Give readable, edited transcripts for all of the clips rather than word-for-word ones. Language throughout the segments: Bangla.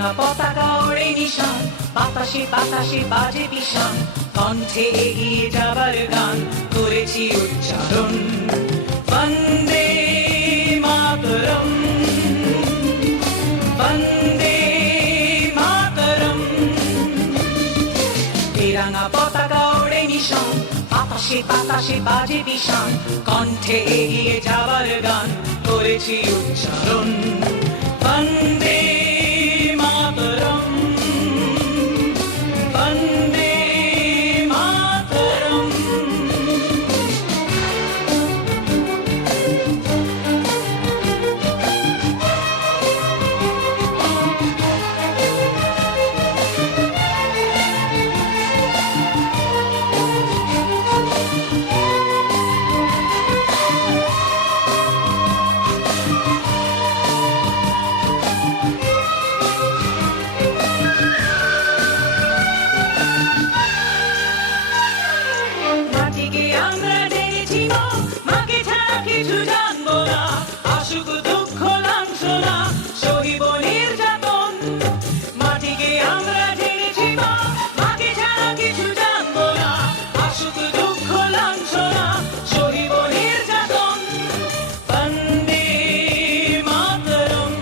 তেরাঙা পতাকা ওড়ে নিশান, বাতাসে বাতাসে বাজে বিষাণ, কণ্ঠে এগিয়ে যাবার গান করেছি উচ্চারণ। বন্দে মাতরম, বন্দে মাতরম। তেরাঙা পতাকা ওড়ে নিশান, বাতাসে বাতাসে বাজে বিষাণ, কণ্ঠে এগিয়ে যাবার গান করেছি উচ্চারণ। বন্দে মাতরম, বন্দে মাতরম। মাটিকে আমরা ডেকেছি মা, মাকে ছাড়া কিছু জানবো না। আসুক দুঃখ লাঞ্ছনা, সহিব নির্যাতন। মাটিকে আমরা ডেকেছি মা, মাকে ছাড়া কিছু জানবো না। আসুক দুঃখ লাঞ্ছনা, সহিব নির্যাতন। বন্দে মাতরম,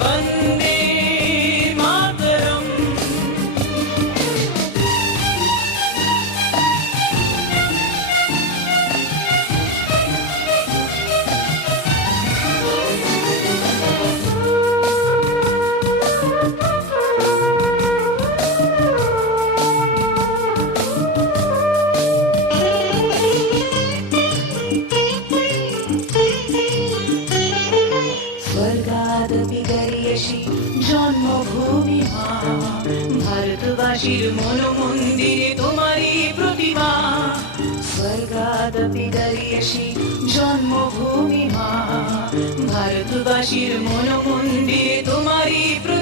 বন্দে মাতরম। স্বর্গাদপি গরিয়সী জন্মভূমি মা, ভারতবাসীর মন মন্দিরে তোমারই প্রতিমা। স্বর্গাদপি গরিয়সী জন্মভূমি মা, ভারতবাসীর মন মন্দিরে তোমারই প্রতিমা।